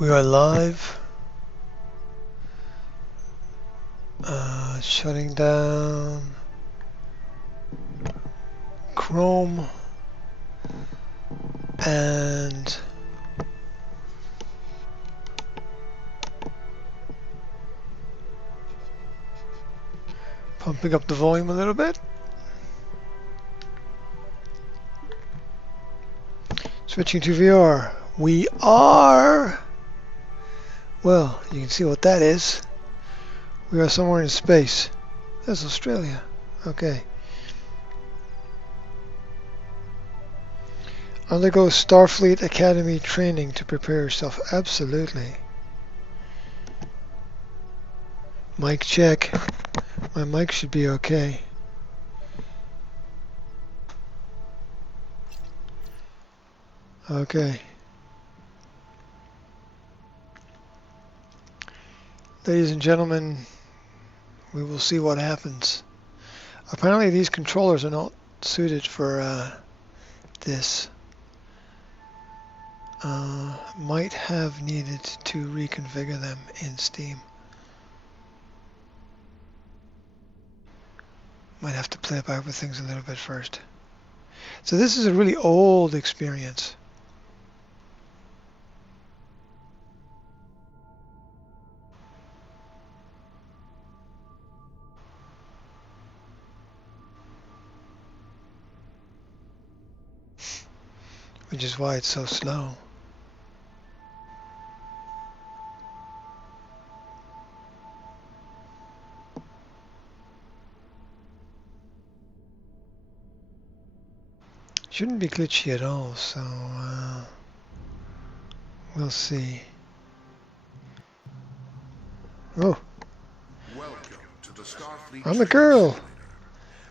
We are live. Shutting down Chrome and pumping up the volume a little bit. Switching to VR. We are, well, you can see what that is. We are somewhere in space. That's Australia. Okay. Undergo Starfleet Academy training to prepare yourself. Absolutely. Mic check. My mic should be okay. Okay. Ladies and gentlemen, we will see what happens. Apparently these controllers are not suited for this. Might have needed to reconfigure them in Steam. Might have to play about with things a little bit first. So this is a really old experience. Which is why it's so slow. Shouldn't be glitchy at all, so we'll see. Oh, Welcome to the Starfleet I'm a girl.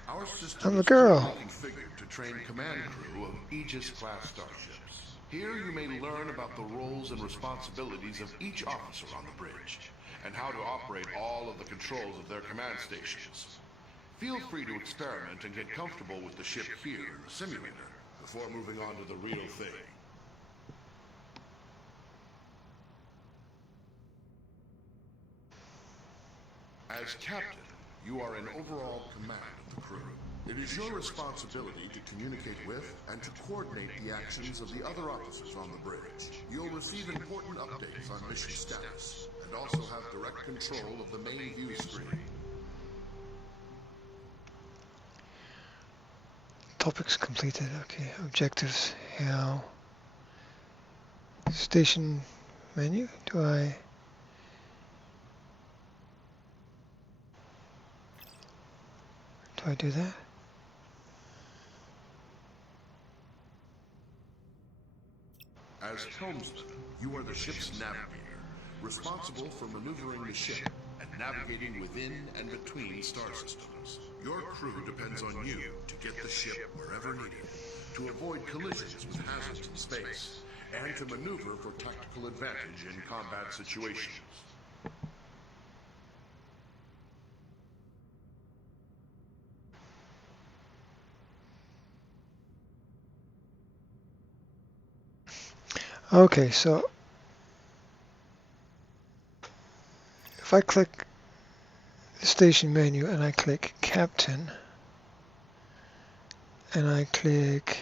Our system I'm a is girl. clearly configured to train command crew of Aegis-class starships. Here you may learn about the roles and responsibilities of each officer on the bridge, and how to operate all of the controls of their command stations. Feel free to experiment and get comfortable with the ship here in the simulator, before moving on to the real thing. As captain, you are in overall command of the crew. It is your responsibility to communicate with and to coordinate the actions of the other officers on the bridge. You'll receive important updates on mission status, and also have direct control of the main view screen. Topics completed. Okay, objectives. How? Station menu. Do I do that? As helmsman, you are the ship's navigator, responsible for maneuvering the ship and navigating within and between star systems. Your crew depends on you to get the ship wherever needed, to avoid collisions with hazards in space, and to maneuver for tactical advantage in combat situations. Okay, so if I click the station menu and I click Captain and I click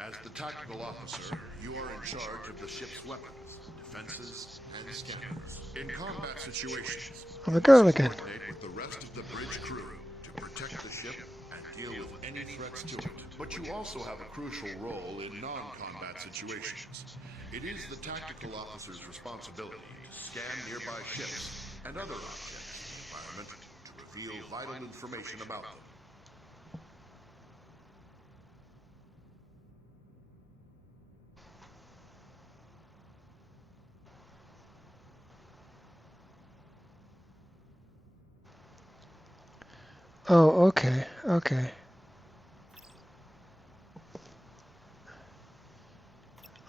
As the tactical officer, you are in charge of the ship's weapons, defenses, and scanners. In combat situations, I'm a girl you again. coordinate with the rest of the bridge crew to protect the ship and deal with any threats to it. But you also have a crucial role in non-combat situations. It is the tactical officer's responsibility to scan nearby ships and other objects in the environment to reveal vital information about them. Oh, okay, okay.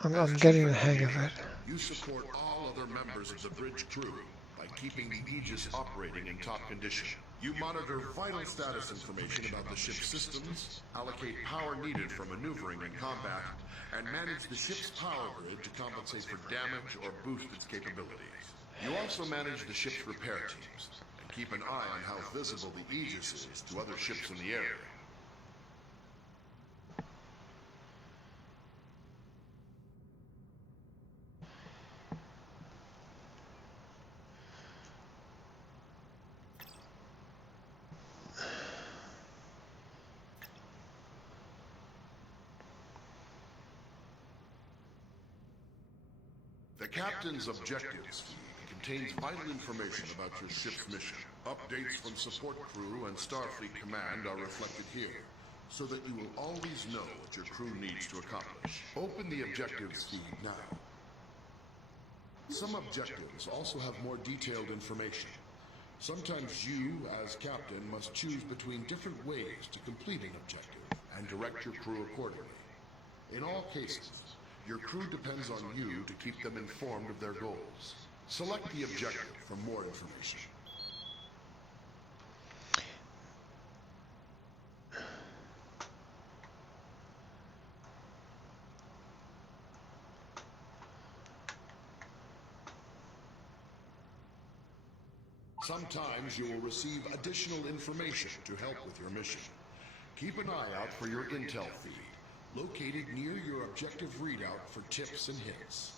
I'm getting the hang of it. You support all other members of the bridge crew by keeping the Aegis operating in top condition. You monitor vital status information about the ship's systems, allocate power needed for maneuvering and combat, and manage the ship's power grid to compensate for damage or boost its capabilities. You also manage the ship's repair teams, and keep an eye on how visible the Aegis is to other ships in the area. The Captain's Objectives feed contains vital information about your ship's mission. Updates from support crew and Starfleet Command are reflected here, so that you will always know what your crew needs to accomplish. Open the Objectives feed now. Some objectives also have more detailed information. Sometimes you, as Captain, must choose between different ways to complete an objective and direct your crew accordingly. In all cases, your crew depends on you to keep them informed of their goals. Select the objective for more information. Sometimes you will receive additional information to help with your mission. Keep an eye out for your intel feed, located near your objective readout for tips and hints.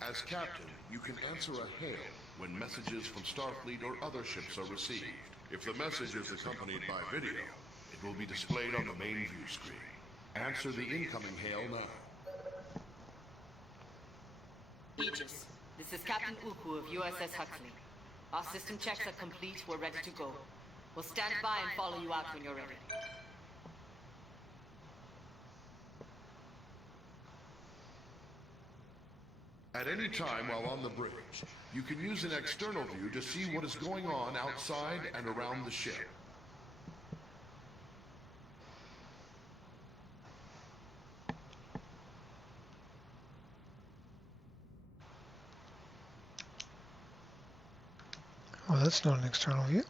As Captain, you can answer a hail when messages from Starfleet or other ships are received. If the message is accompanied by video, it will be displayed on the main view screen. Answer the incoming hail now. Aegis, this is Captain Uku of USS Huxley. Our system checks are complete. We're ready to go. We'll stand by and follow you out when you're ready. At any time while on the bridge, you can use an external view to see what is going on outside and around the ship. Well, that's not an external view.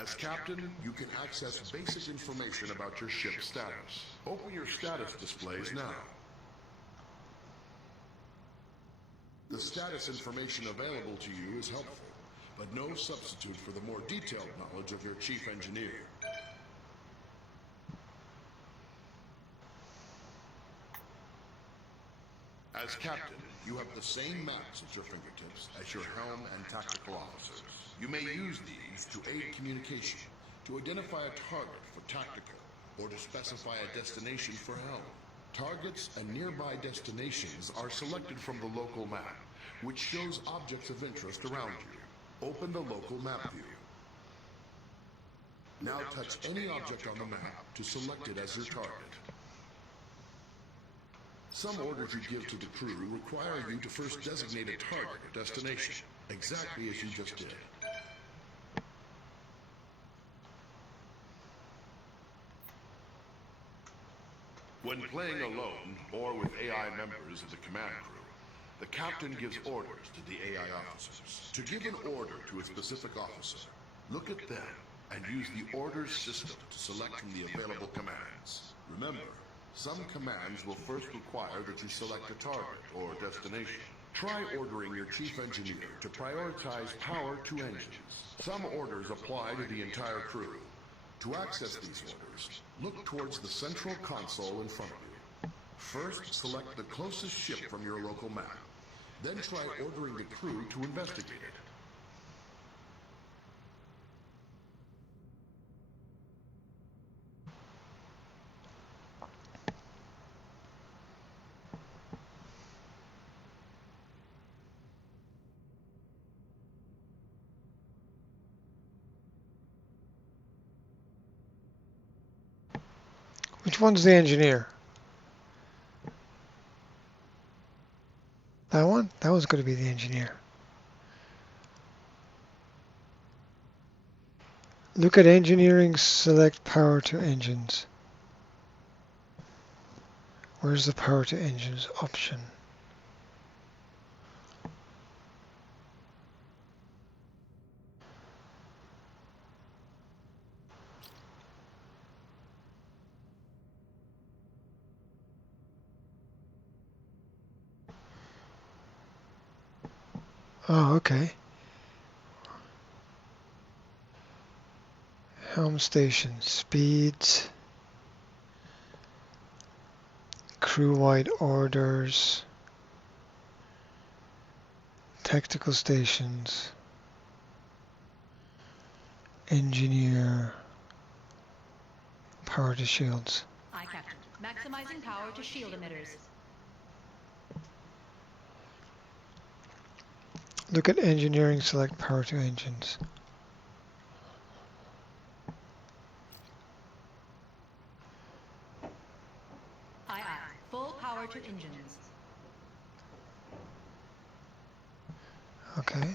As Captain, you can access basic information about your ship's status. Open your status displays now. The status information available to you is helpful, but no substitute for the more detailed knowledge of your chief engineer. As Captain, you have the same maps at your fingertips as your helm and tactical officers. You may use these to aid communication, to identify a target for tactical, or to specify a destination for helm. Targets and nearby destinations are selected from the local map, which shows objects of interest around you. Open the local map view. Now touch any object on the map to select it as your target. Some orders you give to the crew require you to first designate a target or destination, exactly as you just did. When playing alone, or with AI members of the command crew, the captain gives orders to the AI officers. To give an order to a specific officer, look at them and use the orders system to select from the available commands. Remember, some commands will first require that you select a target or destination. Try ordering your chief engineer to prioritize power to engines. Some orders apply to the entire crew. To access these orders, look towards the central console in front of you. First, select the closest ship from your local map. Then try ordering the crew to investigate it. Which one's the engineer? That one? That was going to be the engineer. Look at engineering, select power to engines. Where's the power to engines option? Oh, okay. Helm station, speeds, crew-wide orders, tactical stations, engineer, power to shields. Aye, Captain. Maximizing power to shield emitters. Look at engineering, select power to engines. Aye, aye. Full power to engines. Okay.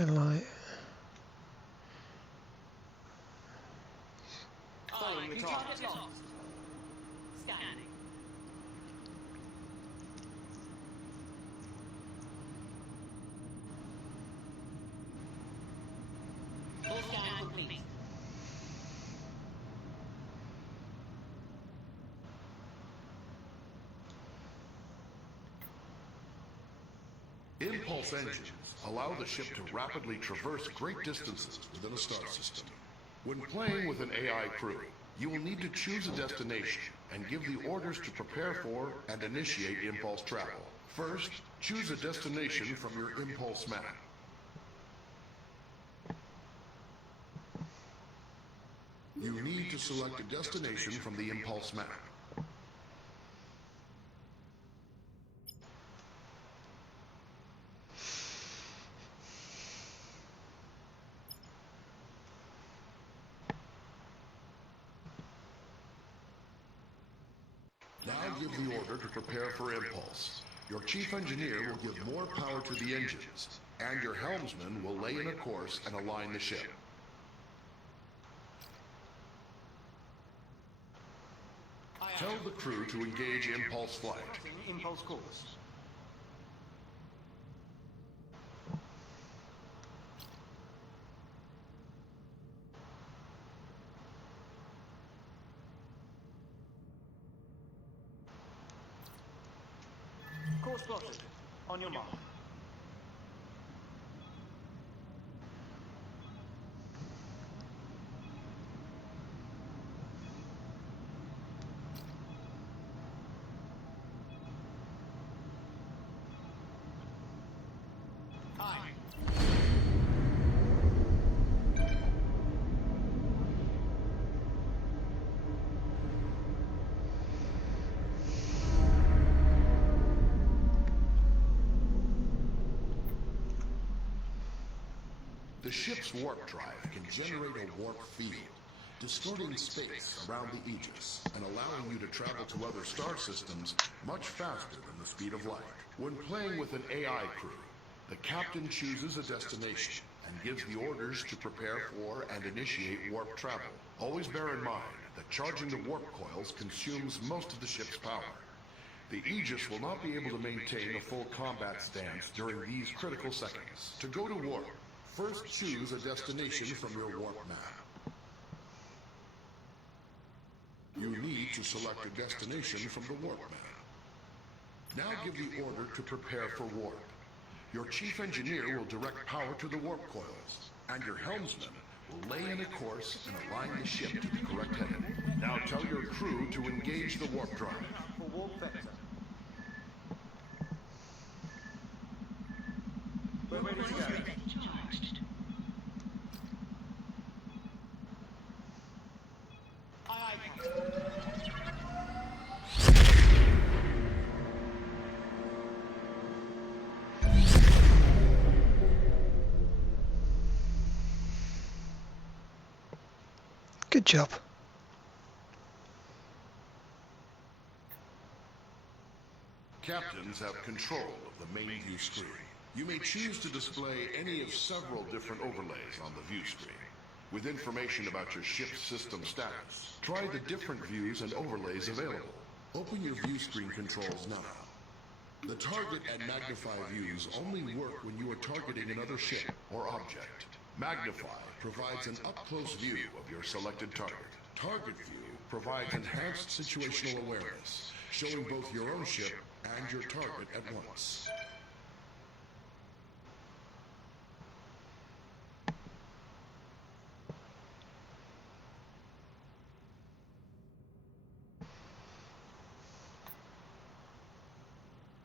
And like, Following the target lost. Scanning. Full scan complete. Impulse engines allow the ship to rapidly traverse great distances within a star system. When playing with an AI crew, you will need to choose a destination and give the orders to prepare for and initiate impulse travel. First, choose a destination from your impulse map. You need to select a destination from the impulse map. Now give the order to prepare for impulse. Your chief engineer will give more power to the engines, and your helmsman will lay in a course and align the ship. Tell the crew to engage impulse flight. Impulse course. Course plotted. On your mark. Aye. The ship's warp drive can generate a warp field, distorting space around the Aegis and allowing you to travel to other star systems much faster than the speed of light. When playing with an AI crew, the captain chooses a destination and gives the orders to prepare for and initiate warp travel. Always bear in mind that charging the warp coils consumes most of the ship's power. The Aegis will not be able to maintain a full combat stance during these critical seconds. To go to warp, first choose a destination from your warp map. You need to select a destination from the warp map. Now give the order to prepare for warp. Your chief engineer will direct power to the warp coils, and your helmsman will lay in a course and align the ship to the correct heading. Now tell your crew to engage the warp drive. For warp vector. We're ready to go. Aye, aye, Captain. Good job. Captains have control of the main view screen. You may choose to display any of several different overlays on the view screen, with information about your ship's system status. Try the different views and overlays available. Open your view screen controls now. The target and magnify views only work when you are targeting another ship or object. Magnify provides an up-close view of your selected target. Target view provides enhanced situational awareness, showing both your own ship and your target at once.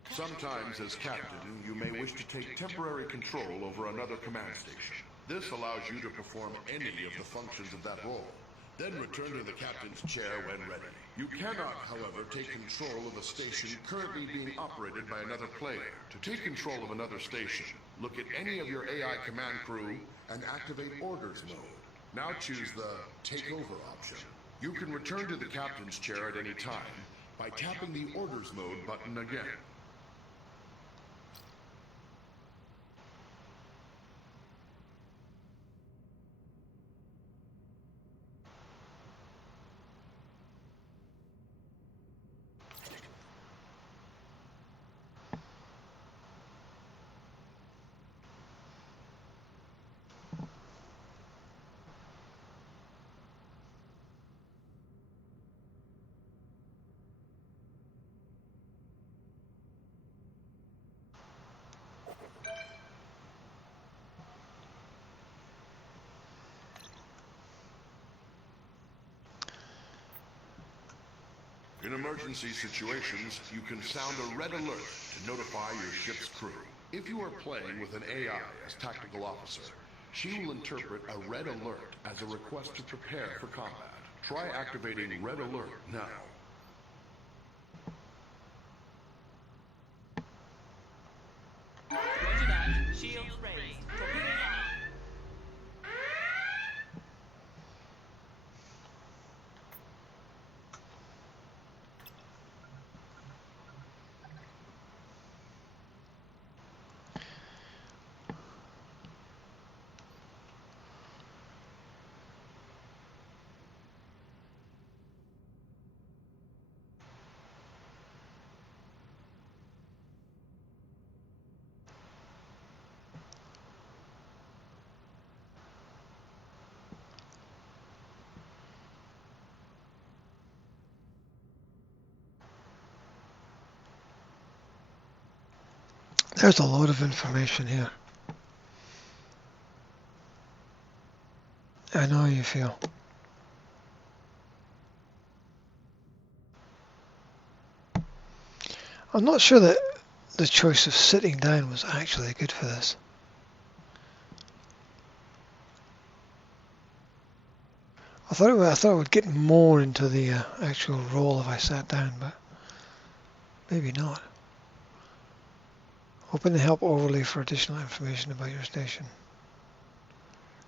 Sometimes, as captain, you may wish to take temporary control over another command station. This allows you to perform any of the functions of that role. Then return to the captain's chair when ready. You cannot, however, take control of a station currently being operated by another player. To take control of another station, look at any of your AI command crew and activate Orders mode. Now choose the Take Over option. You can return to the captain's chair at any time by tapping the Orders mode button again. In emergency situations, you can sound a red alert to notify your ship's crew. If you are playing with an AI as tactical officer, she will interpret a red alert as a request to prepare for combat. Try activating red alert now. Roger that. Shields raised. Torpedoes on. There's a lot of information here. I know how you feel. I'm not sure that the choice of sitting down was actually good for this. I thought it would get more into the actual role if I sat down, but maybe not. Open the help overlay for additional information about your station.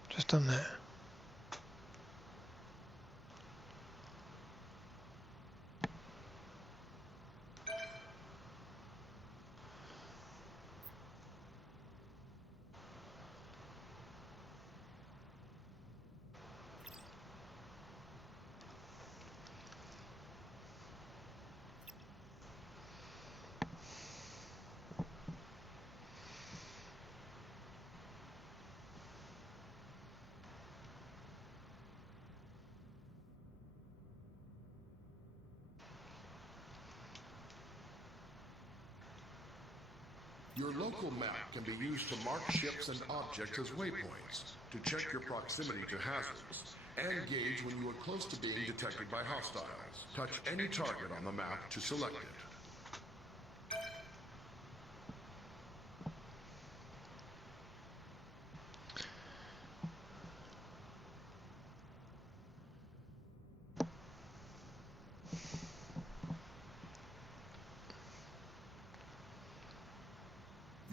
Just done that. Your local map can be used to mark ships and objects as waypoints, to check your proximity to hazards, and gauge when you are close to being detected by hostiles. Touch any target on the map to select it.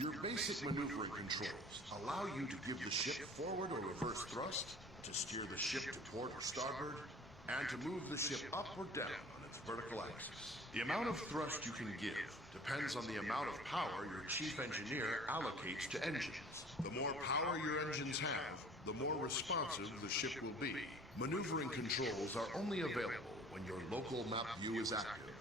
Your basic maneuvering controls allow you to give the ship forward or reverse thrust, to steer the ship to port or starboard, and to move the ship up or down on its vertical axis. The amount of thrust you can give depends on the amount of power your chief engineer allocates to engines. The more power your engines have, the more responsive the ship will be. Maneuvering controls are only available when your local map view is active.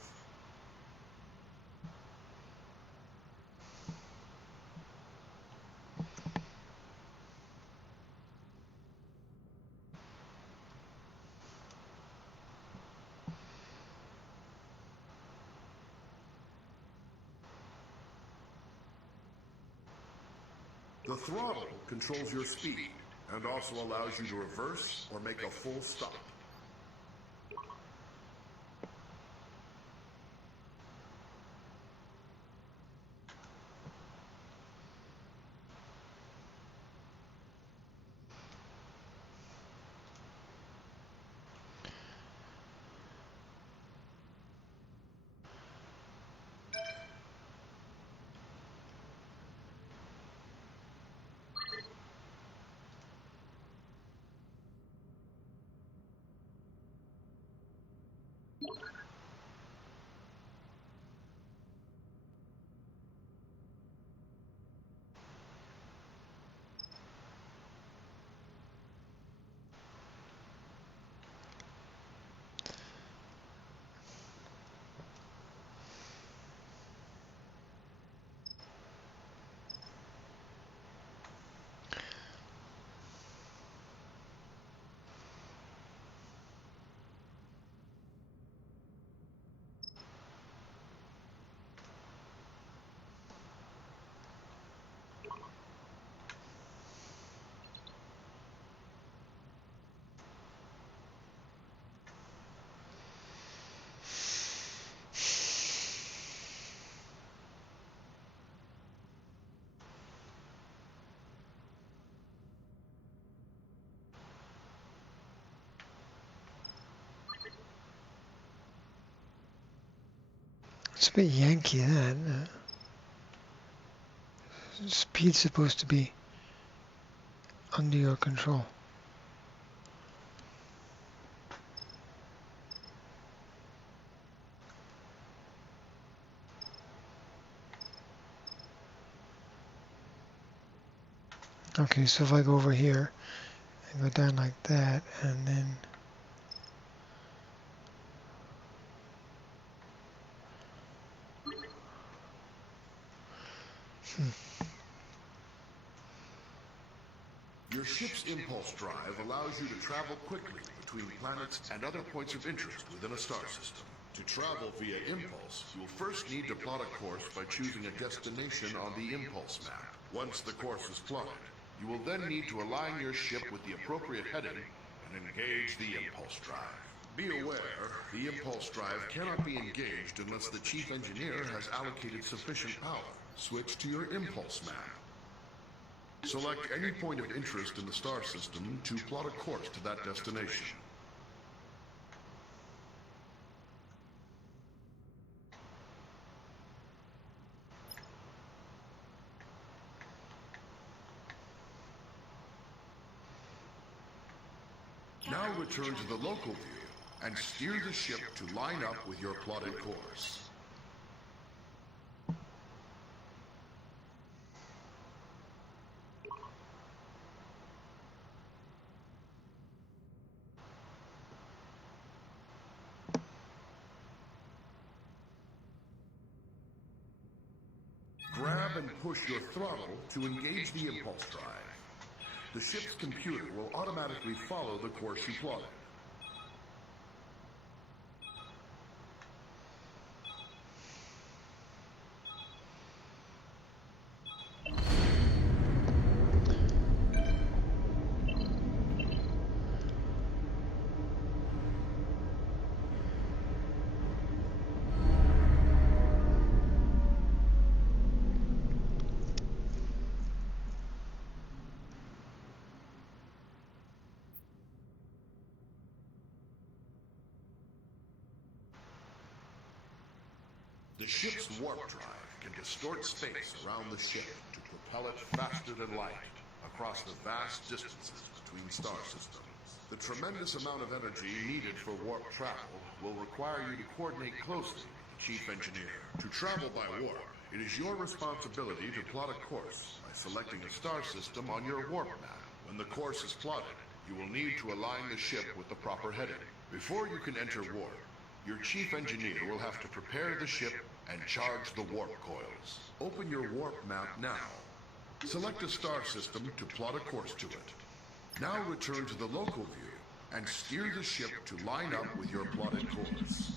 The throttle controls your speed and also allows you to reverse or make a full stop. It's a bit Yankee, that. Speed's supposed to be under your control. Okay, so if I go over here and go down like that, and then Your ship's impulse drive allows you to travel quickly between planets and other points of interest within a star system. To travel via impulse, you'll first need to plot a course by choosing a destination on the impulse map. Once the course is plotted, you will then need to align your ship with the appropriate heading and engage the impulse drive. Be aware, the impulse drive cannot be engaged unless the chief engineer has allocated sufficient power. Switch to your impulse map. Select any point of interest in the star system to plot a course to that destination. Now return to the local view and steer the ship to line up with your plotted course. Grab and push your throttle to engage the impulse drive. The ship's computer will automatically follow the course you plotted. The ship's warp drive can distort space around the ship to propel it faster than light across the vast distances between star systems. The tremendous amount of energy needed for warp travel will require you to coordinate closely with the Chief Engineer. To travel by warp, it is your responsibility to plot a course by selecting a star system on your warp map. When the course is plotted, you will need to align the ship with the proper heading. Before you can enter warp, your Chief Engineer will have to prepare the ship and charge the warp coils. Open your warp map now. Select a star system to plot a course to it. Now return to the local view and steer the ship to line up with your plotted course.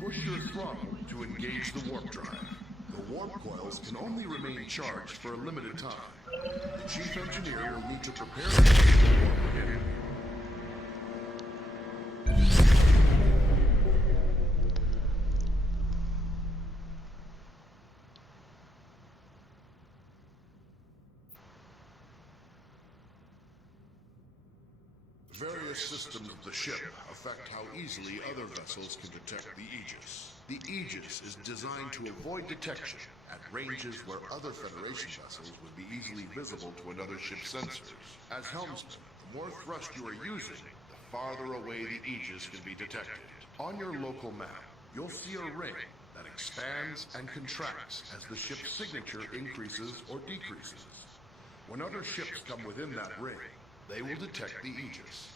Push your throttle to engage the warp drive. The warp coils can only remain charged for a limited time. The Chief Engineer will need to prepare the ship for warp again. Various systems of the ship affect how easily other vessels can detect the Aegis. The Aegis is designed to avoid detection at ranges where other Federation vessels would be easily visible to another ship's sensors. As helmsman, the more thrust you are using, the farther away the Aegis can be detected. On your local map, you'll see a ring that expands and contracts as the ship's signature increases or decreases. When other ships come within that ring, they will detect the Aegis.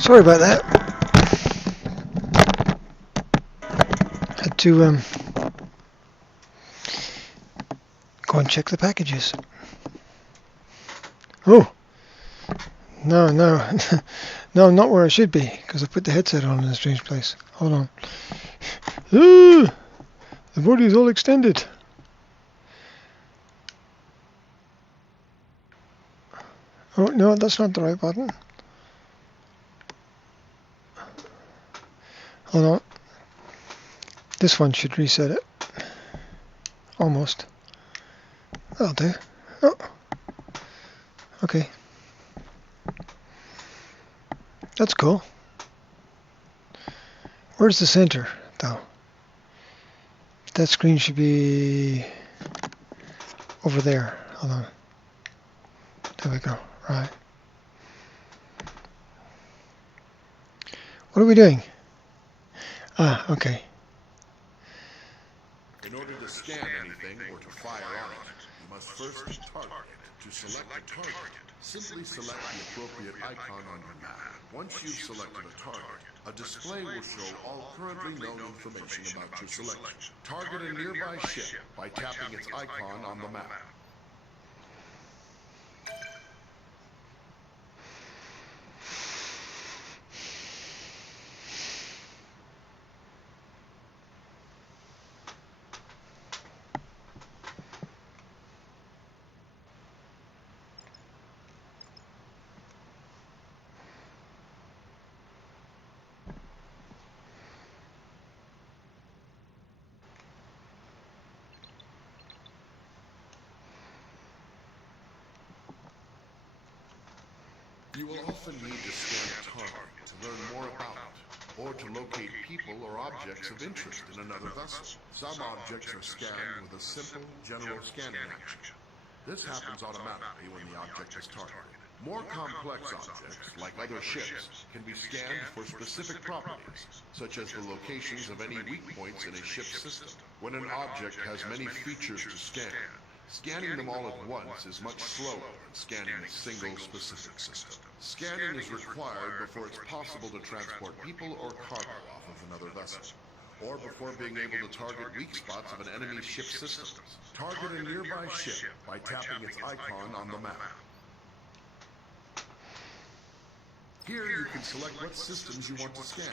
Sorry about that. Had to go and check the packages. Oh! No, no. No, I'm not where I should be, because I put the headset on in a strange place. Hold on. Ooh! The body is all extended. Oh, no, that's not the right button. Hold on. This one should reset it. Almost. That'll do. Oh. Okay. That's cool. Where's the center, though? That screen should be over there. Hold on. There we go. Right. What are we doing? Ah, okay. In order to scan anything or to fire on it, you must first target it. To select a target, simply select the appropriate icon on your map. Once you've selected a target, a display will show all currently known information about your selection. Target a nearby ship by tapping its icon on the map. You will often need to scan a target to learn more about it, or to locate people or objects of interest in another vessel. Some objects are scanned with a simple, general scanning action. This happens automatically when the object is targeted. More complex objects, like other ships, can be scanned for specific properties, such as the locations of any weak points in a ship's system. When an object has many features to scan, scanning them all at once is much slower than scanning a single specific system. Scanning is required before it's possible to transport people or cargo off of another vessel, or before being able to target weak spots of an enemy ship's systems. Target a nearby ship by tapping its icon on the map. Here you can select what systems you want to scan.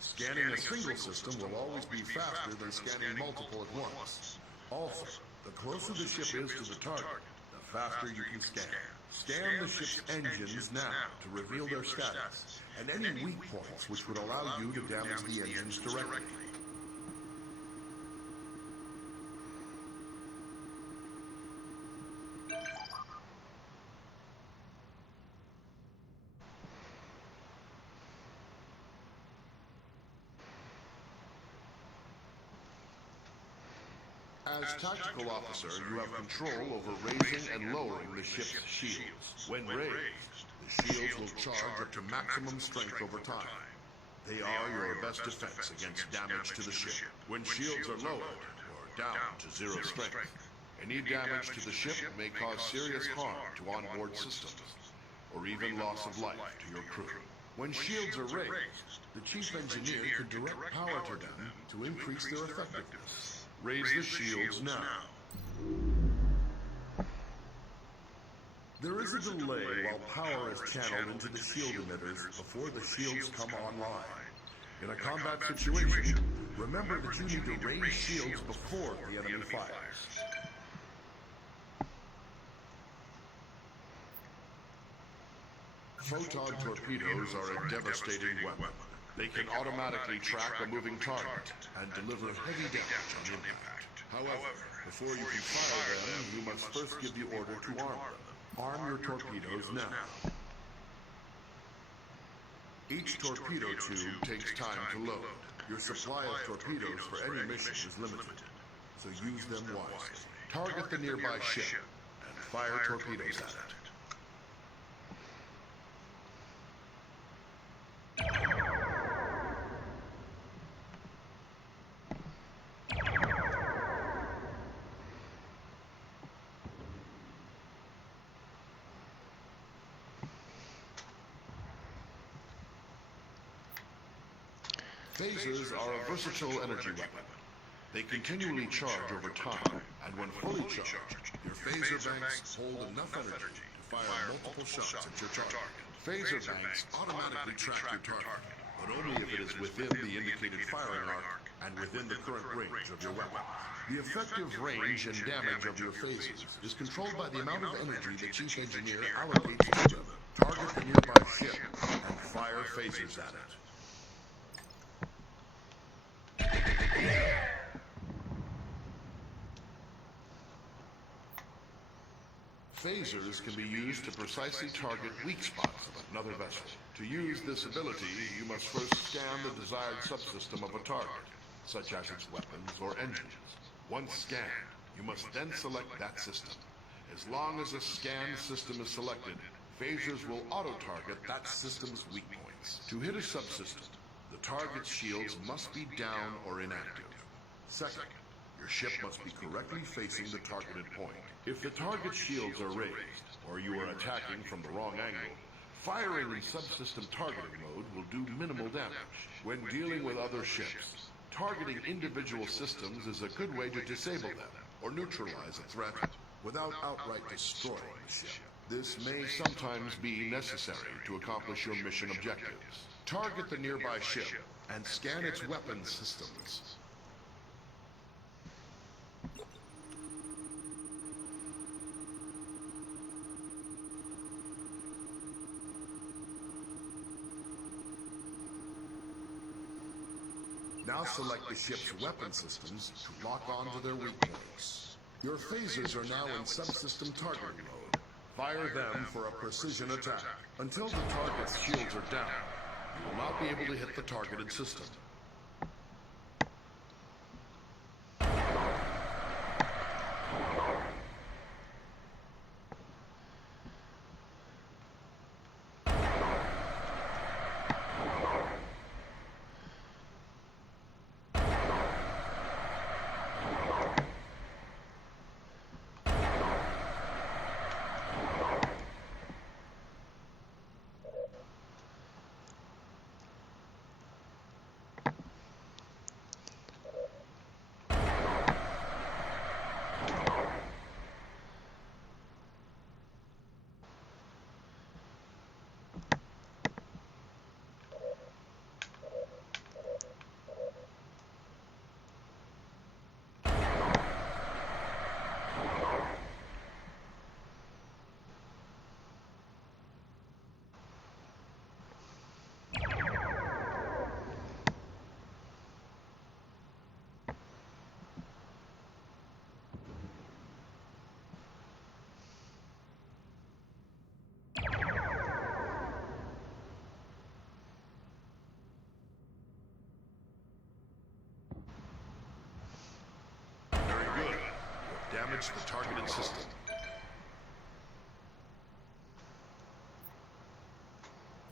Scanning a single system will always be faster than scanning multiple at once. Also, the closer the ship is to the target, the faster you can scan. Scan the ship's engines now to reveal their status, and any weak points which would allow you to damage the engines directly. As tactical officer, you have control over raising and lowering the ship's shields. When raised, the shields will charge up to maximum strength over time. They are your best defense against damage to the ship. When shields are lowered, or down to zero strength, any damage to the ship may cause serious harm to onboard systems, or even loss of life to your crew. When shields are raised, the chief engineer can direct power to them to increase their effectiveness. Raise the shields now. There is a delay while power is channeled into the shield emitters before the shields come online. In a combat situation, remember that you need to raise shields before the enemy fires. Photon torpedoes are a devastating weapon. They can automatically track a moving target and deliver heavy damage on impact. However, before you can fire them, you must first give the order to arm them. Arm your torpedoes now. Each torpedo tube takes time to load. Your supply of torpedoes for any mission is limited, so use them wisely. Target the nearby ship and fire torpedoes at it. Phasers are a versatile energy weapon. They continually charge over time, and when fully charged, your phaser banks hold enough energy to fire multiple shots at your target. Phaser banks automatically track your target, but only if it is within the indicated firing arc and within the current range of your weapon. The effective range and damage of your phasers is controlled by the amount of energy the chief engineer allocates to them. Target the nearby ship and fire phasers at it. Phasers can be used to precisely target weak spots of another vessel. To use this ability, you must first scan the desired subsystem of a target, such as its weapons or engines. Once scanned, you must then select that system. As long as a scanned system is selected, phasers will auto-target that system's weak points. To hit a subsystem, The target's shields must be down or inactive. Second, your ship must be correctly facing the targeted point. If the target's shields are raised, or you are attacking from the wrong angle, firing in subsystem targeting mode will do minimal damage. When dealing with other ships, targeting individual systems is a good way to disable them or neutralize a threat without outright destroying the ship. This may sometimes be necessary to accomplish your mission objectives. Target the nearby ship and scan its weapon systems. Now select the ship's weapon systems to lock onto their weak points. Your phasers are now in subsystem targeting mode. Fire them for a precision attack. Until the target's shields are down, you will not be able to hit the targeted system. Damage the targeted system.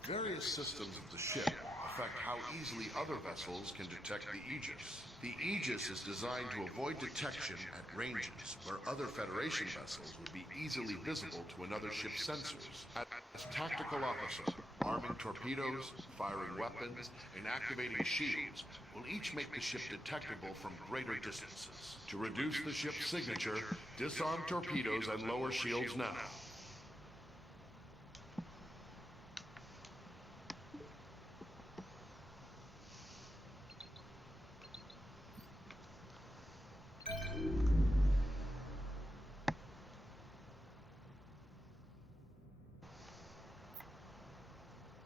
Various systems of the ship affect how easily other vessels can detect the Aegis. The Aegis is designed to avoid detection at ranges where other Federation vessels would be easily visible to another ship's sensors. As tactical officer, arming torpedoes, firing weapons, and activating shields will each make the ship detectable from greater distances. To reduce the ship's signature, disarm torpedoes and lower shields now.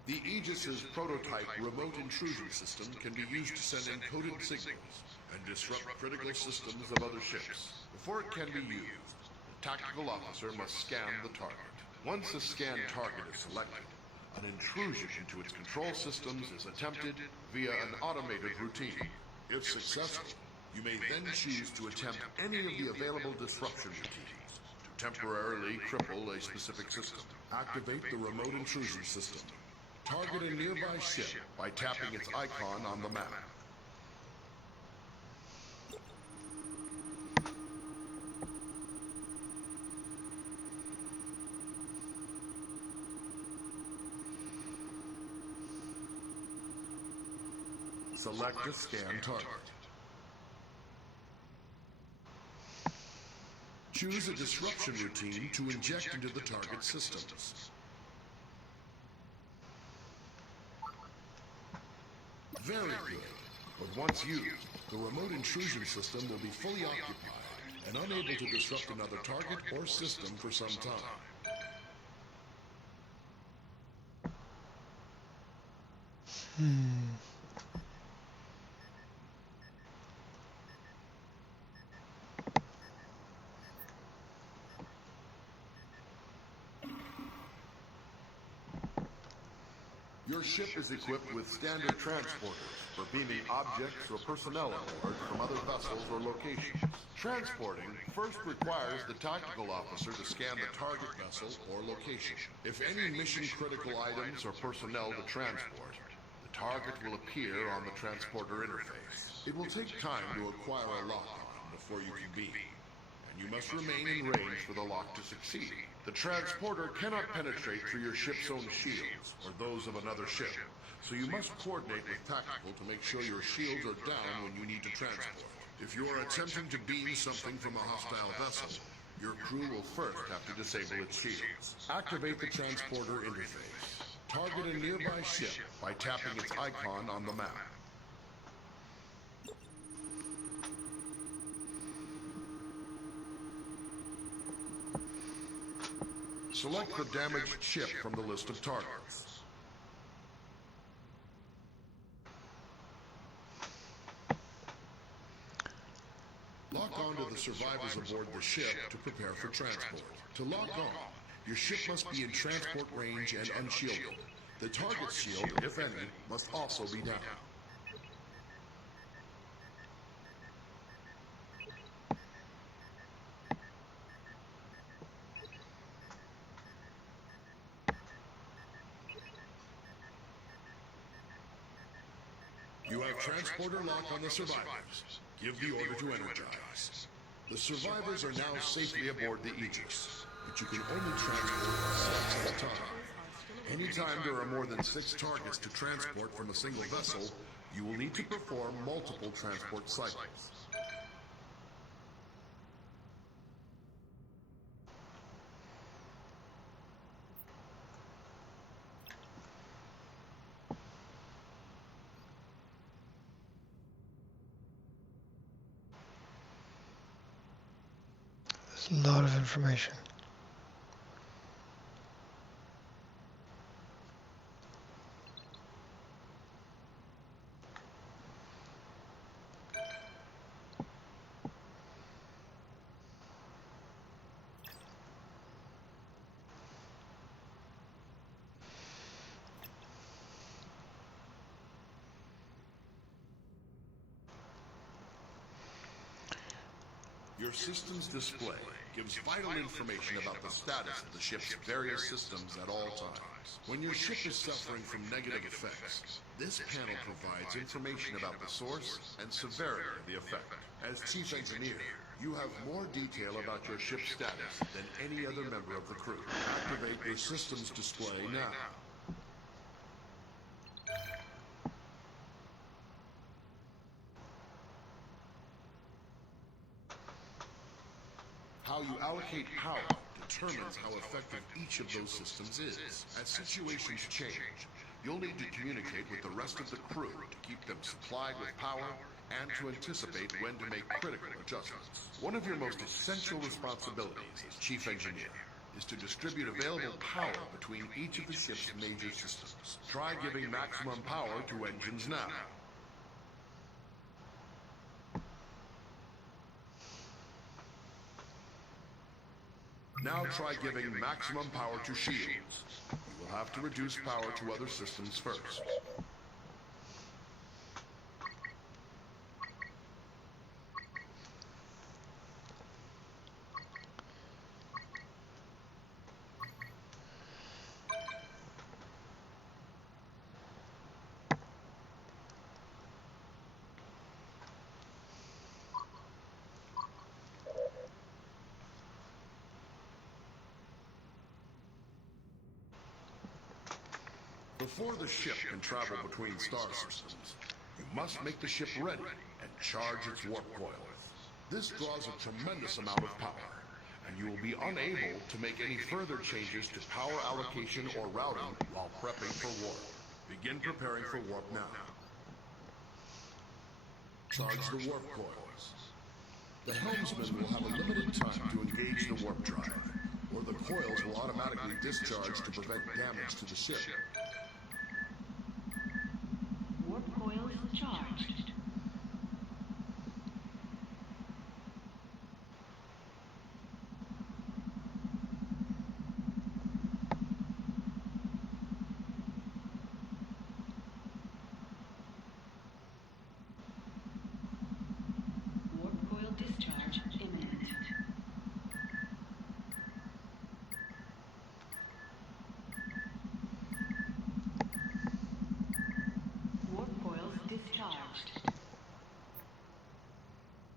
The Aegis's prototype remote intrusion system can be used to send encoded signals and disrupt critical systems of other ships. Before it can be used, the tactical officer must scan the target. Once a scanned target is selected, an intrusion into its control systems is attempted via an automated routine. If successful, you may then choose to attempt any of the available disruption routines to temporarily cripple a specific system. Activate the remote intrusion system. Target a nearby ship by tapping its icon on the map. Select a scan target. Choose a disruption routine to inject into the target systems. Very good. But once used, the remote intrusion system will be fully occupied and unable to disrupt another target or system for some time. Your ship is equipped with standard transporters for beaming objects or personnel aboard from other vessels or locations. Transporting first requires the tactical officer to scan the target vessel or location. If any mission-critical items or personnel to transport, the target will appear on the transporter interface. It will take time to acquire a lock-on before you can beam, and you must remain in range for the lock to succeed. The transporter cannot penetrate through your ship's own shields, or those of another ship, so you must coordinate with Tactical to make sure your shields are down when you need to transport. If you are attempting to beam something from a hostile vessel, your crew will first have to disable its shields. Activate the transporter interface. Target a nearby ship by tapping its icon on the map. Select the damaged ship from the list of targets. Lock on to the survivors aboard the ship to prepare for transport. To lock on, your ship must be in transport range and unshielded. The target shield, if any, must also be down. You have transporter lock on the survivors. Give the order to energize. The survivors are now safely aboard the Aegis, but you can only transport 6 at a time. Anytime there are more than 6 targets to transport from a single vessel, you will need to perform multiple transport cycles. There's a lot of information. Your system's display gives vital information about the status of the ship's various systems at all times. When your ship is suffering from negative effects, this panel provides information about the source and severity of the effect. As Chief Engineer, you have more detail about your ship's status than any other member of the crew. Activate your system's display now. How you allocate power determines how effective each of those systems is. As situations change, you'll need to communicate with the rest of the crew to keep them supplied with power and to anticipate when to make critical adjustments. One of your most essential responsibilities as Chief Engineer is to distribute available power between each of the ship's major systems. Try giving maximum power to engines now. Now try giving maximum power to shields. You will have to reduce power to other systems first. Before the ship can travel between star systems, you must make the ship ready and charge its warp coils. This draws a tremendous amount of power, and you will be unable to make any further changes to power allocation or routing while prepping for warp. Begin preparing for warp now. Charge the warp coils. The helmsman will have a limited time to engage the warp drive, or the coils will automatically discharge to prevent damage to the ship. Warp coils charged. Warp coil discharge imminent. acknowledged.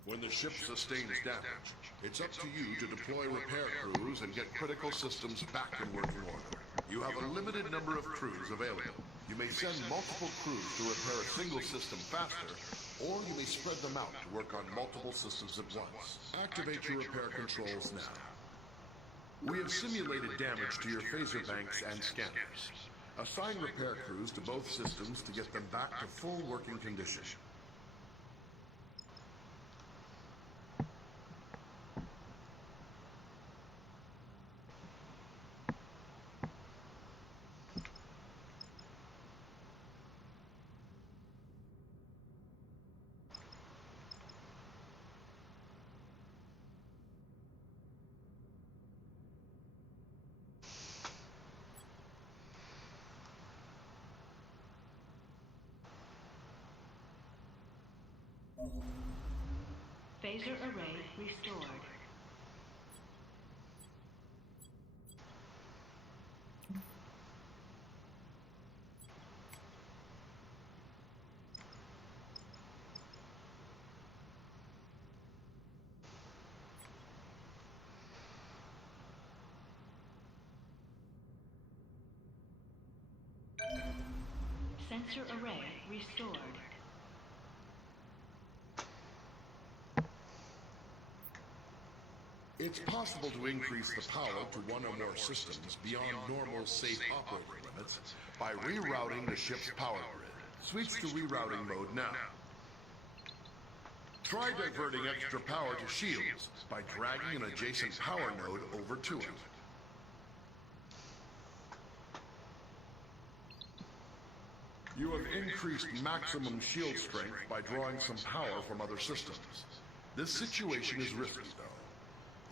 When the ship sustains damage, it's up to you to deploy repair crews and get critical systems back in working order. You have a limited number of crews available. You may send multiple crews to repair a single system faster, or you may spread them out to work on multiple systems at once. Activate your repair controls now. We have simulated damage to your phaser banks and scanners. Assign repair crews to both systems to get them back to full working condition. Phaser array restored. Sensor array restored. It's possible to increase the power to one or more systems beyond normal safe operating limits by rerouting the ship's power grid. Switch to rerouting mode now. Try diverting extra power to shields by dragging an adjacent power node over to it. You have increased maximum shield strength by drawing some power from other systems. This situation is risky, though.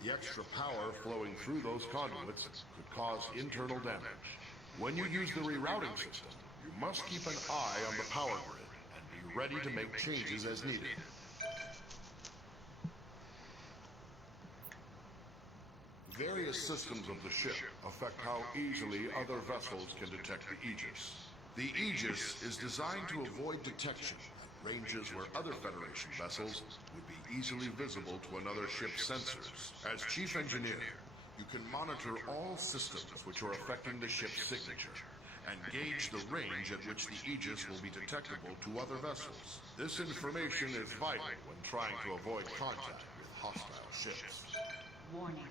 The extra power flowing through those conduits could cause internal damage. When you use the rerouting system, you must keep an eye on the power grid and be ready to make changes as needed. Various systems of the ship affect how easily other vessels can detect the Aegis. The Aegis is designed to avoid detection at ranges where other Federation vessels would be easily visible to another ship's sensors. As Chief Engineer, you can monitor all systems which are affecting the ship's signature and gauge the range at which the Aegis will be detectable to other vessels. This information is vital when trying to avoid contact with hostile ships. Warning.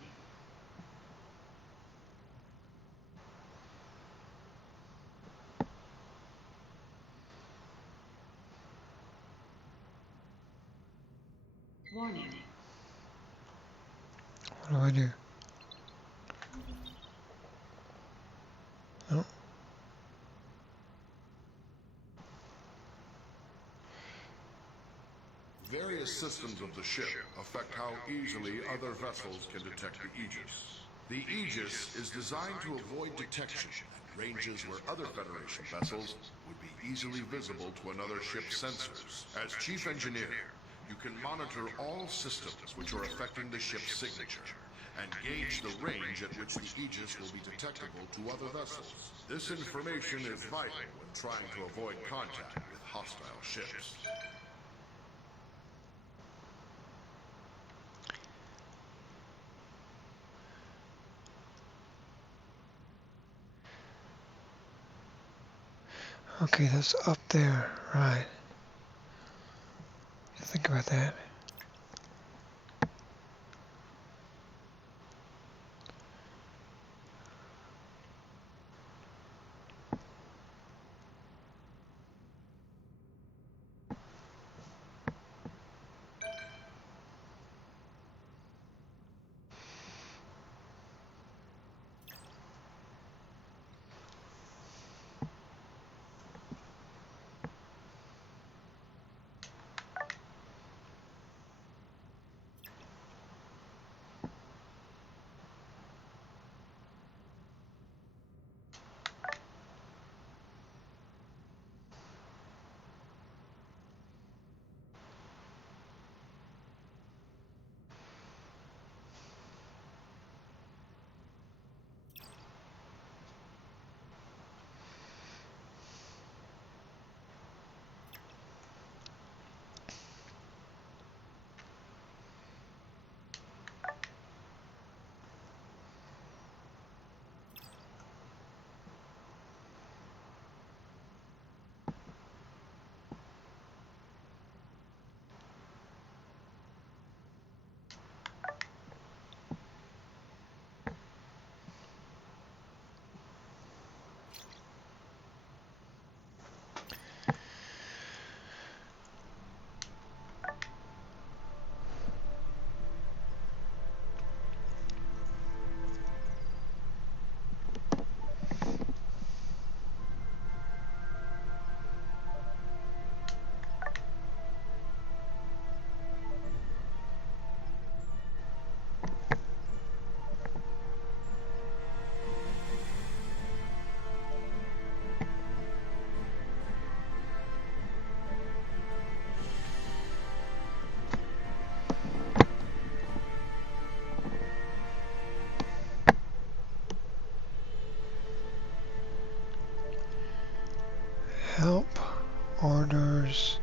Warning. What do I do? Oh. Various systems of the ship affect how easily other vessels can detect the Aegis. The Aegis is designed to avoid detection at ranges where other Federation vessels would be easily visible to another ship's sensors. As Chief Engineer, you can monitor all systems which are affecting the ship's signature and gauge the range at which the Aegis will be detectable to other vessels. This information is vital when trying to avoid contact with hostile ships. Okay, that's up there, right. Think about that. help, orders.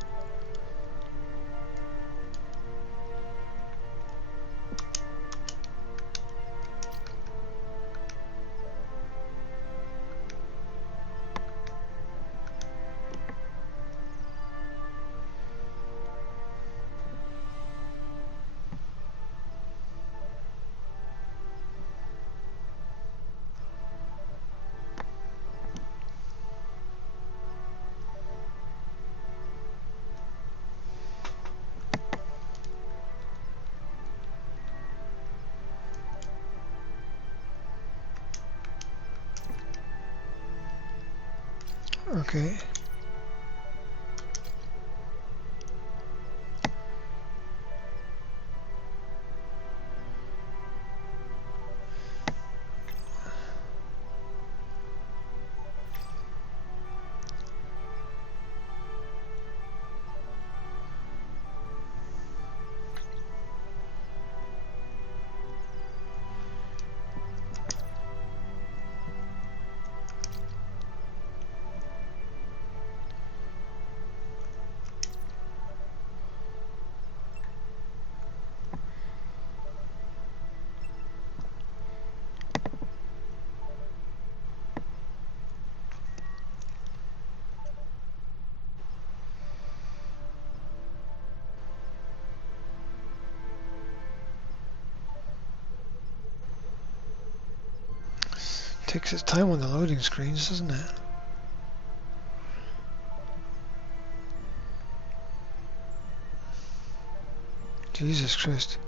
Okay. Takes its time on the loading screens, doesn't it? Jesus Christ.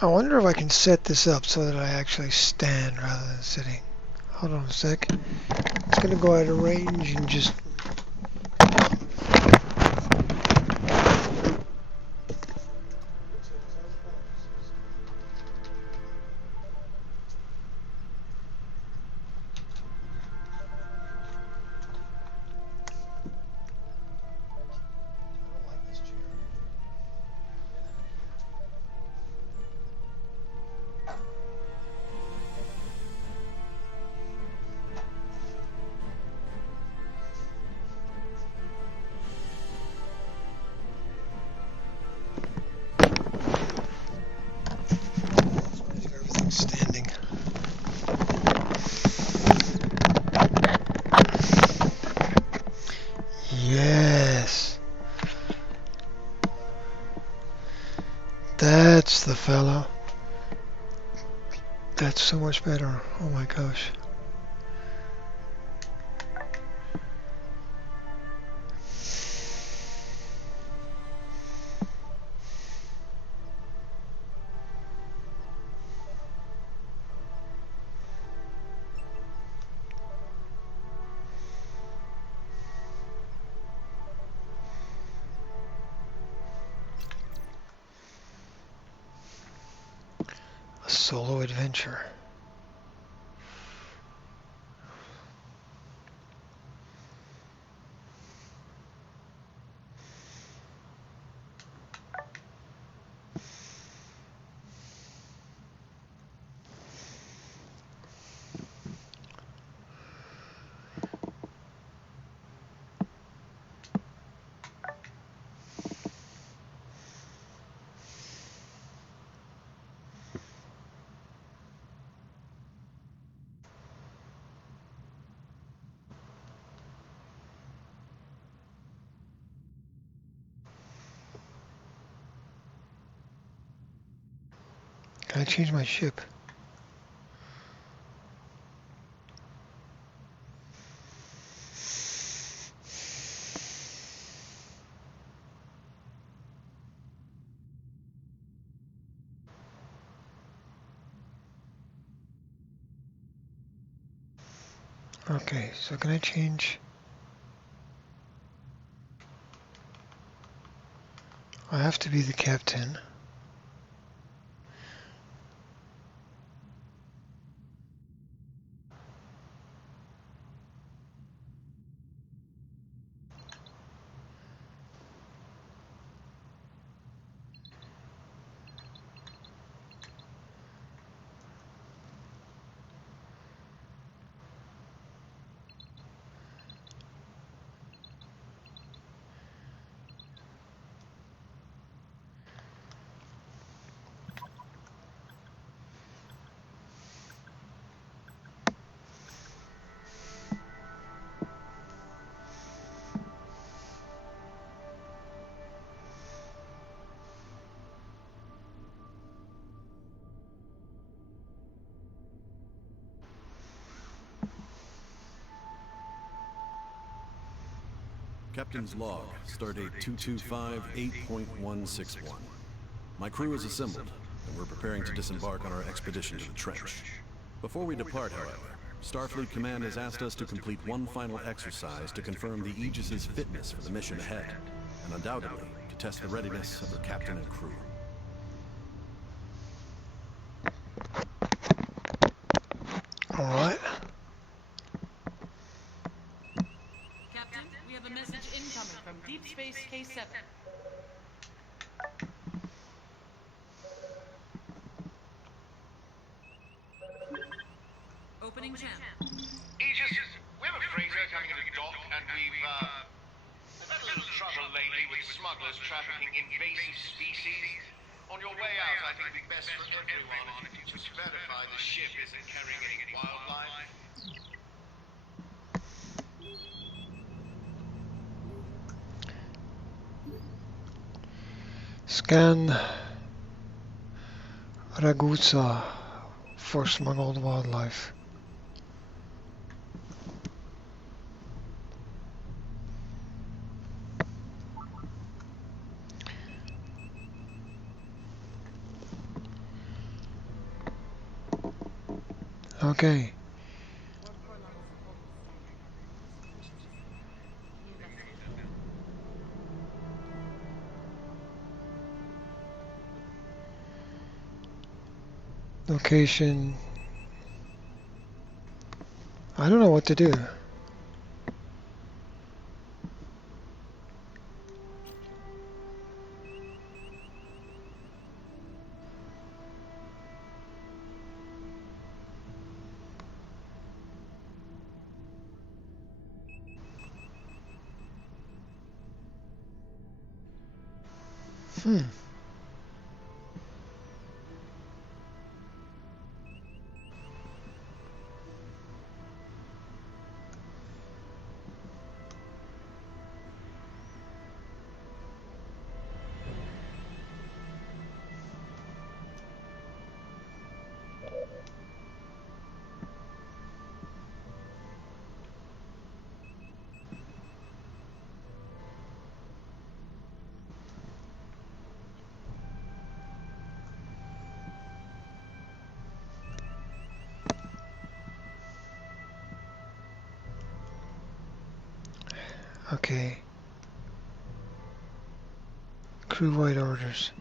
I wonder if I can set this up so that I actually stand rather than sitting. Hold on a sec. It's going to go out of range and just... Everything's standing. Yes. That's the fellow. That's so much better. Oh my gosh. solo adventure. Can I change my ship? Okay, so can I change? I have to be the captain. Captain's log, stardate 225-8.161. My crew is assembled, and we're preparing to disembark on our expedition to the trench. Before we depart, however, Starfleet Command has asked us to complete one final exercise to confirm the Aegis's fitness for the mission ahead, and undoubtedly to test the readiness of her captain and crew. All right. Captain, we have a message incoming from Deep Space K7. Opening channel. Aegis, we have a freighter coming into dock, and we've had a little trouble lately with smugglers trafficking invasive species. On your way out, I think it'd be best for everyone if you just verify the ship isn't carrying any wildlife. Scan Ragusa for smuggled wildlife. Okay. Location. I don't know what to do. Okay. Crew-wide orders.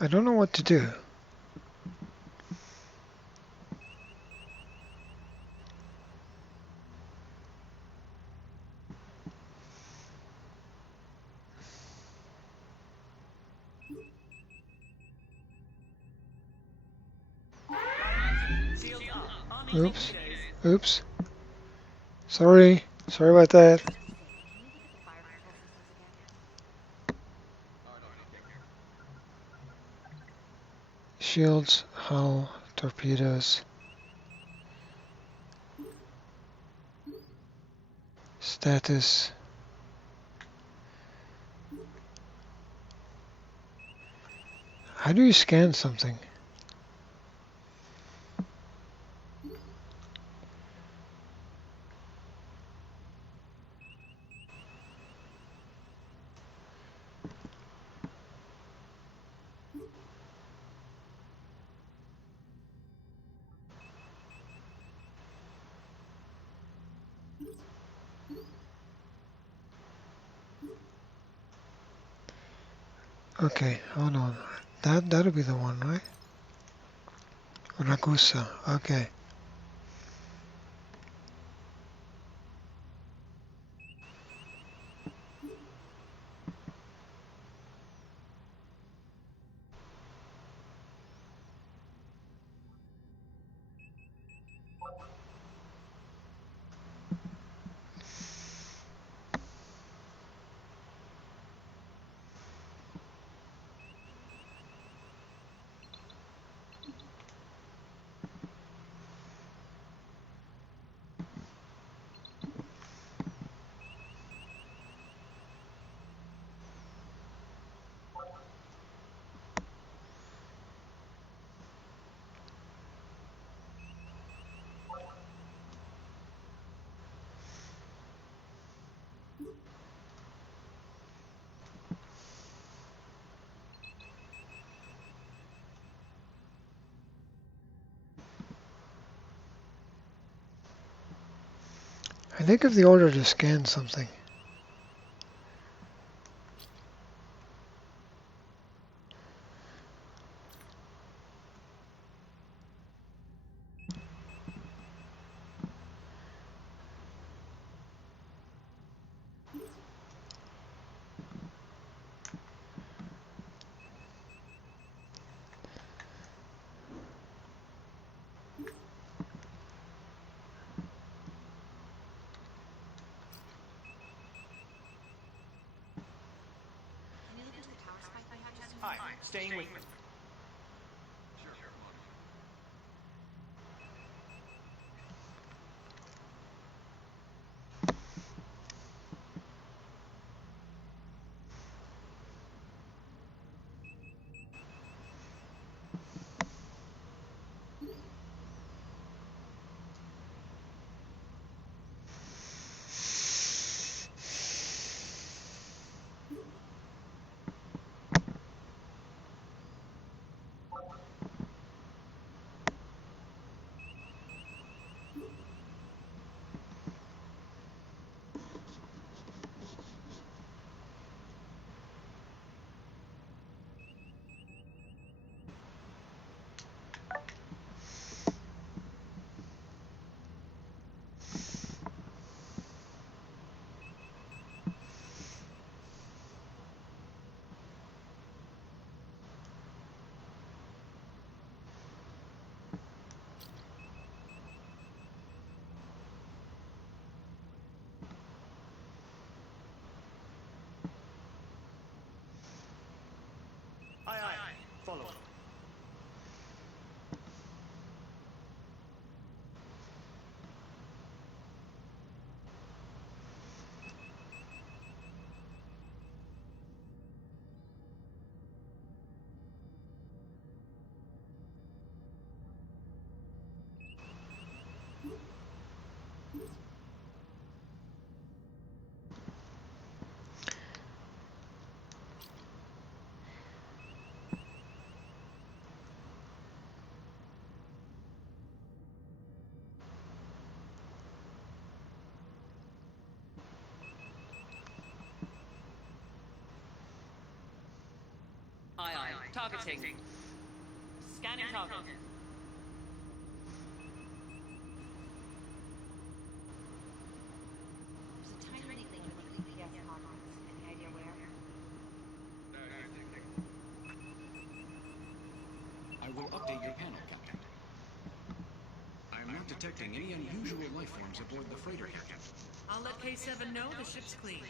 I don't know what to do. Oops. Oops. Sorry. Sorry about that. Shields, hull, torpedoes. Status. How do you scan something? Okay, hold on. That'll be the one, right? Ragusa. Okay. I think of the order to scan something. Hi, staying with me. Aye, aye. Follow. Aye, aye. Targeting. Scanning target. There's a tiny leak in the DPS modules. Any idea where? I will update your panel, Captain. I am not detecting any unusual life forms aboard the freighter here, Captain. I'll let K7 know the ship's clean.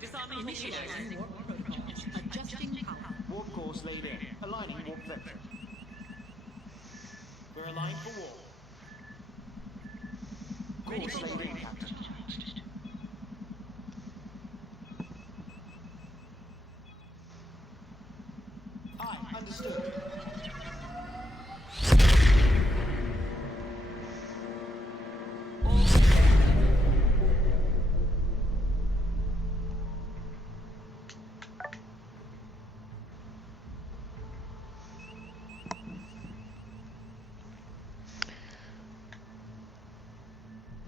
Disarming Initiating warp protocols. Adjusting power. Warp course laid in. Aligning warp vector. We're aligned for warp. Course laid in, Captain. Aye, understood.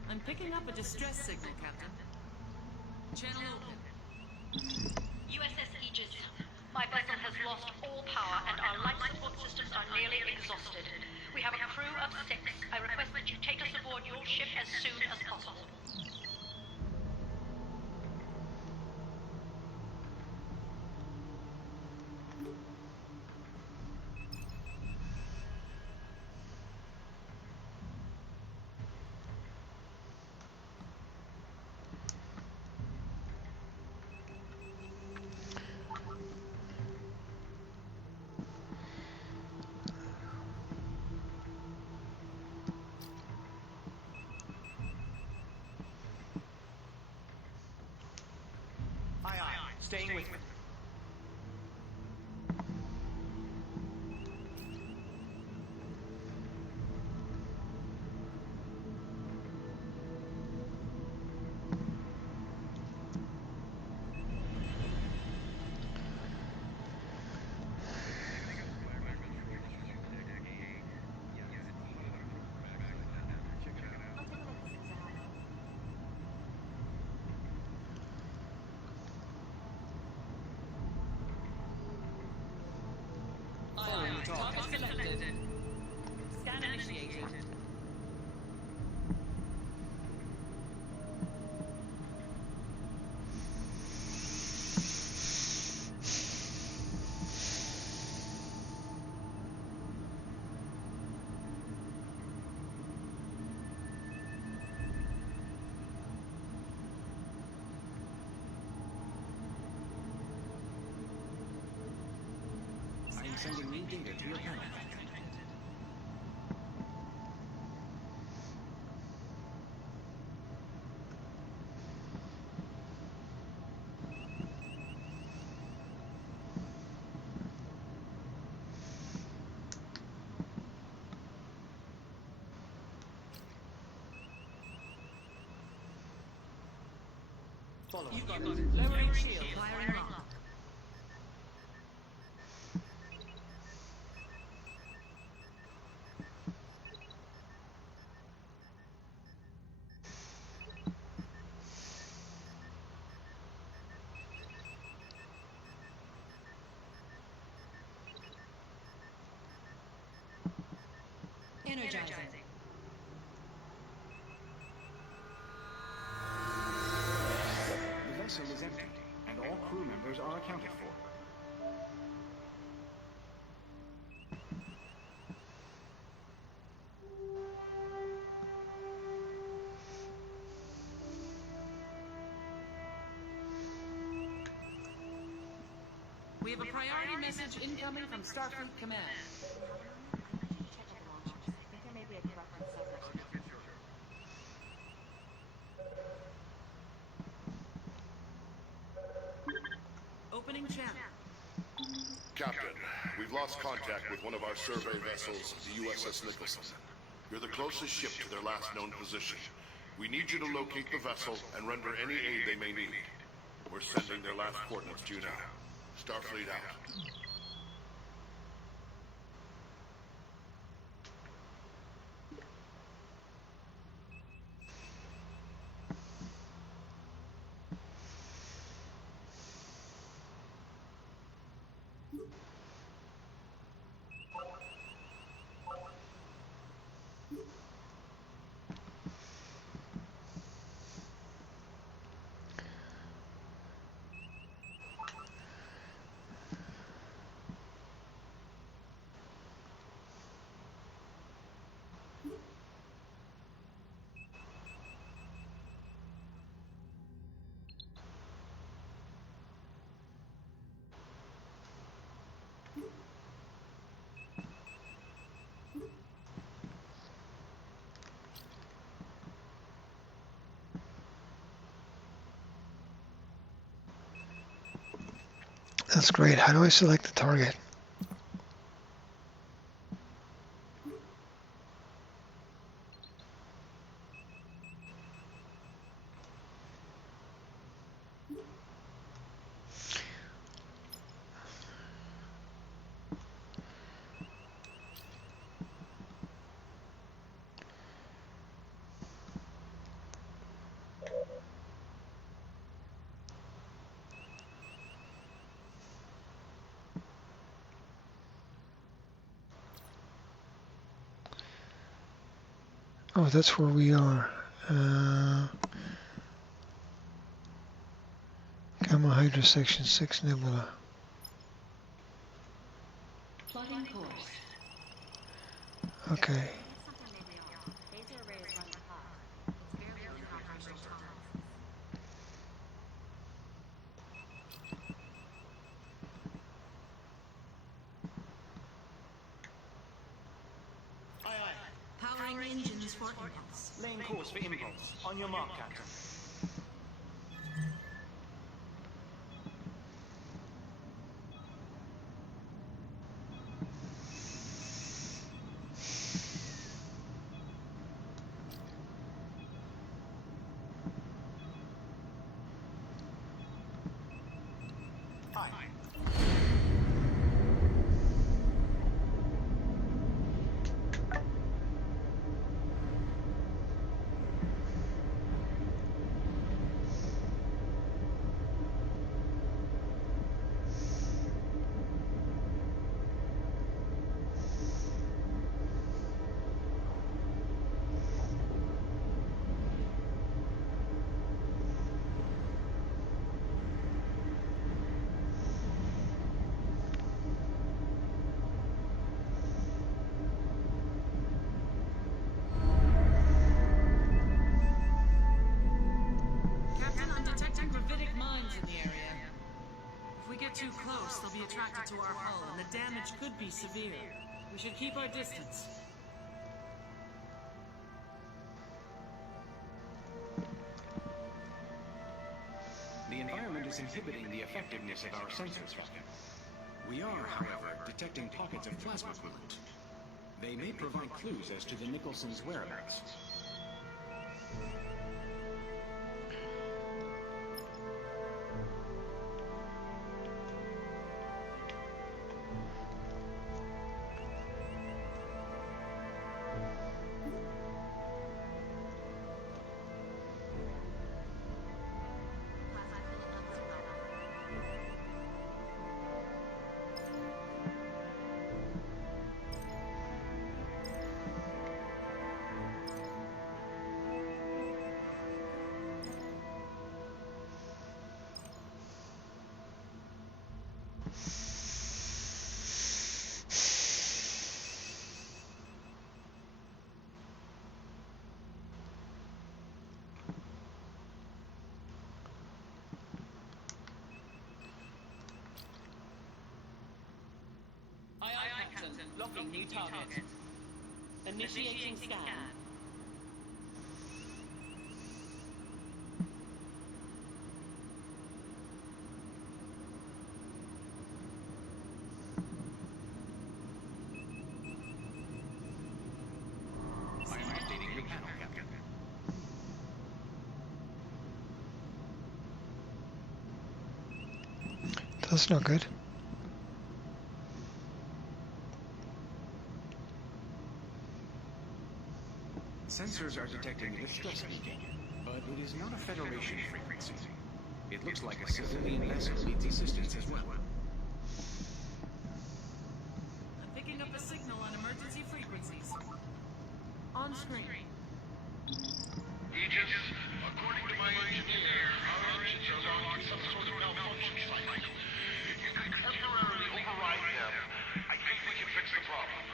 I'm picking up a distress signal, Captain. Channel open. USS Aegis. My vessel has lost all power and our life support systems are nearly exhausted. We have a crew of 6. I request that you take us aboard your ship as soon as possible. Aye, aye. Staying with me. Target selected. Scan initiated. I am sending new data to your panel, Captain. Follow You me. got it. Lowering shield. Firing lock. Energizing. The vessel is empty, and all crew members are accounted for. We have a priority message incoming from Starfleet Command. Check out the launchers. I think there may be a threat from submarines. Opening channel. Captain, we've lost contact with one of our survey vessels, the USS Nicholson. You're the closest ship to their last known position. We need you to locate the vessel and render any aid they may need. We're sending their last coordinates to you now. Starfleet out. That's great. How do I select the target? Oh, that's where we are. Gamma Hydra Section 6 Nebula. Plotting course. Okay. Aye, aye. Powering engines for impulse. Laying course for impulse. On your mark, Captain. Aye. Captain, I'm detecting gravitic mines in the area. If we get too close, they'll be attracted to our hull, and the damage could be severe. We should keep our distance. The environment is inhibiting the effectiveness of our sensors, Captain. We are, however, detecting pockets of plasma coolant. They may provide clues as to the Nicholson's whereabouts. Locking new target. Initiating scan. I am updating your panel, Captain. That's not good. Sensors are detecting a distress beacon, but it is not a Federation frequency. It looks like a civilian vessel needs assistance as well. I'm picking up a signal on emergency frequencies. On screen. Aegis, according to my engineer, our engines are on some sort of malfunction cycle. If you can temporarily override them, I think we can fix the problem.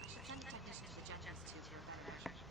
I should send a technician to the Judges to verify the measure.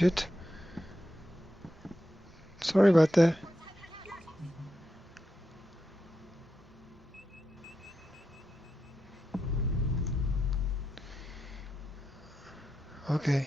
shit. Sorry about that. Okay.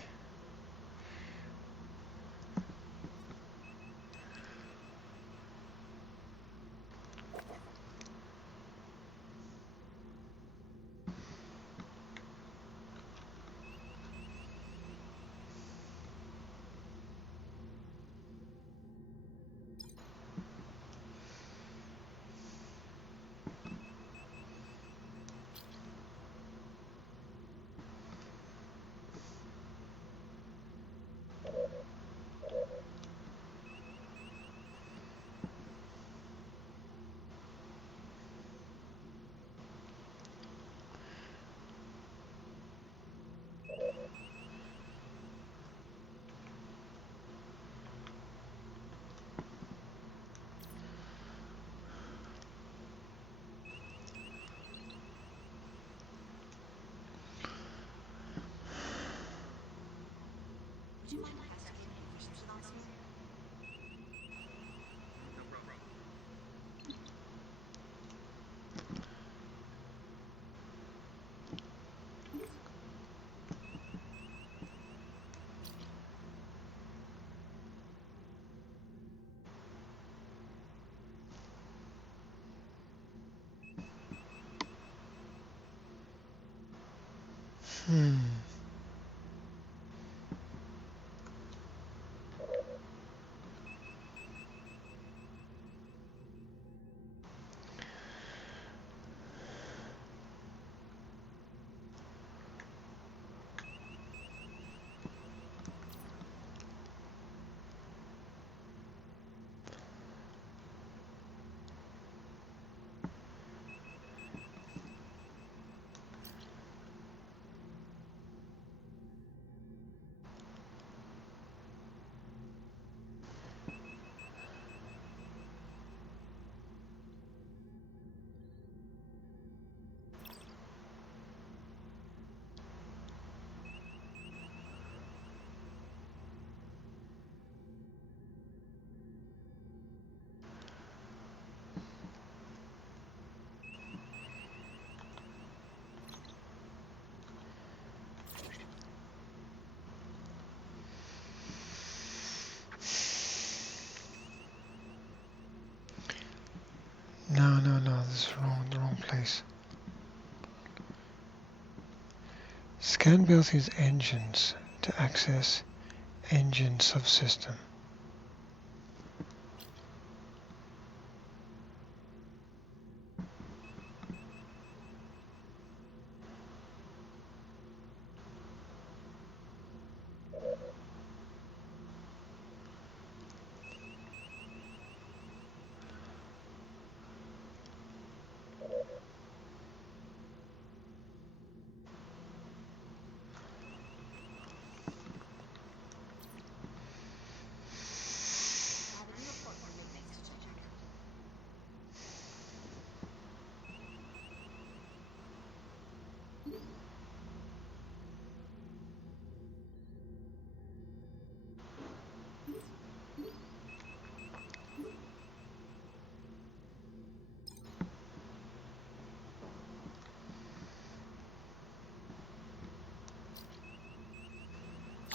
No, this is wrong, the wrong place. Scan Belthi's engines to access engine subsystem.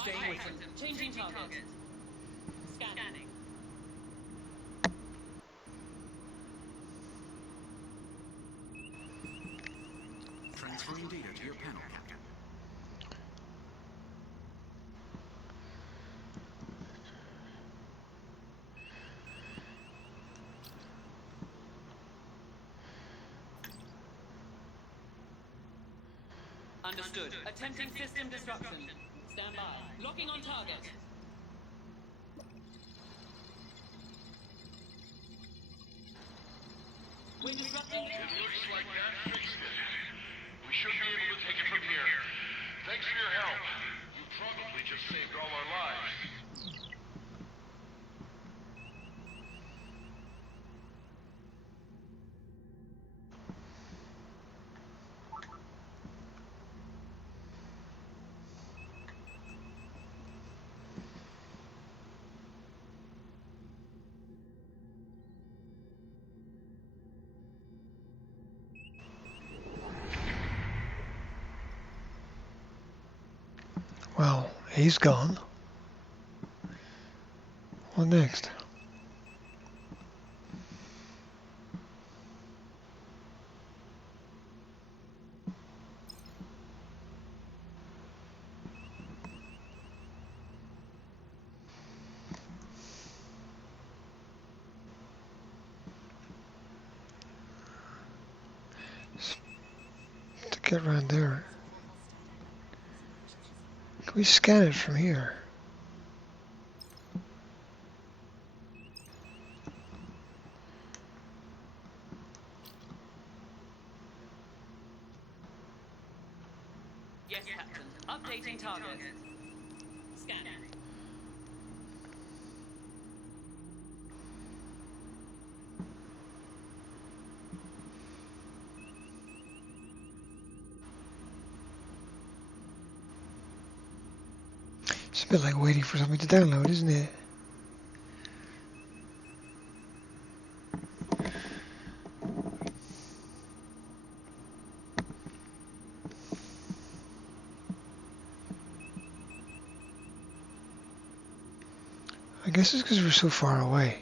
Staying with them. Changing target. Scanning. Transferring data to your panel, Captain. Understood. Attempting system disruption. Stand by. Locking on target. We're disrupting. It looks like that fixed it. We should be able to take it from here. Thanks for your help. You probably just saved all our lives. He's gone. What next? To get around there. Can we scan it from here? Yes, Captain. Updating target. Scan. It's a bit like waiting for something to download, isn't it? I guess it's because we're so far away.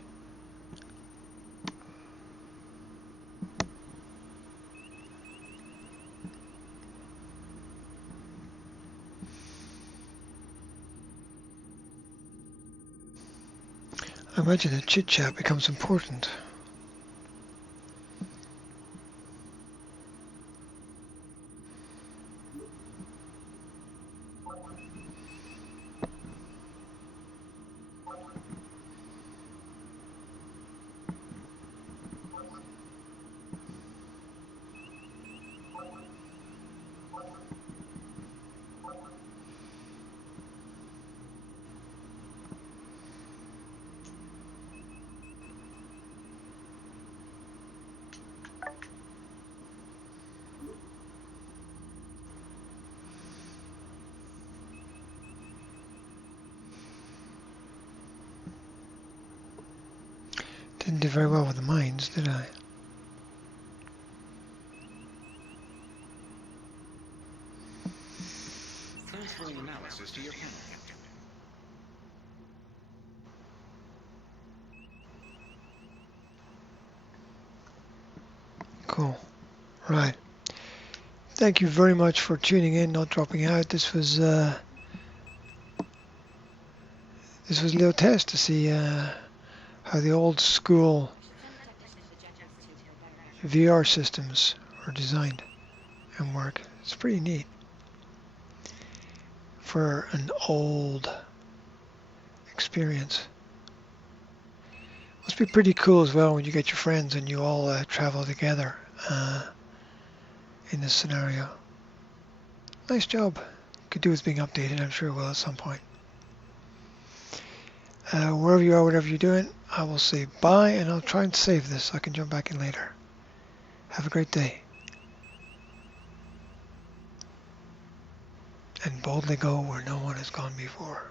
I imagine the chit-chat becomes important. Didn't do very well with the mines, did I? Transferring analysis to your panel, Captain. Cool. Right. Thank you very much for tuning in, not dropping out. This was a little test to see how the old school VR systems are designed and work. It's pretty neat for an old experience. Must be pretty cool as well when you get your friends and you all travel together in this scenario. Nice job. Could do with being updated, I'm sure it will at some point. Wherever you are, whatever you're doing, I will say bye, and I'll try and save this so I can jump back in later. Have a great day. And boldly go where no one has gone before.